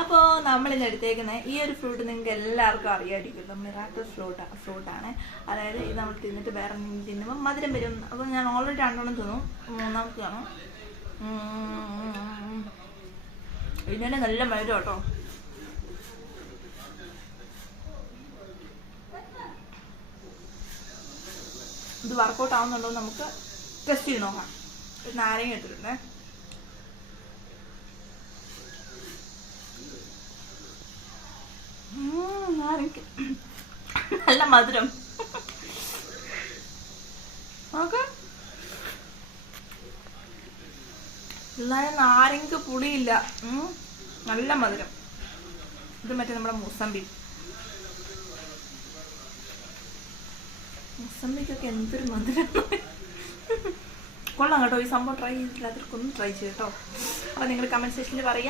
അപ്പോൾ നമ്മളിന്ന് എടുത്തേക്കുന്ന ഈ ഒരു ഫ്രൂട്ട് നിങ്ങൾക്ക് എല്ലാവർക്കും അറിയാമായിരിക്കുമല്ലോ, മിറാക്കിൾ ഫ്രൂട്ടാണ്. അതായത് ഇത് നമ്മൾ തിന്നിട്ട് വേറെ തിന്നുമ്പോൾ മധുരം വരും. അപ്പോൾ ഞാൻ ഓൾറെഡി 2 തിന്നു, മൂന്നാമത്തെ കാണും. ഇതിനെ നല്ല മധുരം കേട്ടോ. ഇത് വർക്കൗട്ട് ആവുന്നുണ്ടോ നമുക്ക് ടെസ്റ്റ് ചെയ്ത് നോക്കാം. ഒരു നാരങ്ങ എടുത്തിട്ടുണ്ടേ. നാരങ്ങ നല്ല മധുരം. നോക്കാം. എന്നാലും നാരങ്ങക്ക് പുളിയില്ല, നല്ല മധുരം. ഇത് മറ്റേ നമ്മുടെ മുസമ്പിക്കൊക്കെ എന്തൊരു മധുരം. കൊള്ളാം കേട്ടോ. ഈ സംഭവം ട്രൈ ചെയ്തിട്ടില്ല, അതൊക്കെ ഒന്ന് ട്രൈ ചെയ്തോ. അപ്പോൾ നിങ്ങൾ കമന്റ് സെക്ഷനിൽ പറയാം.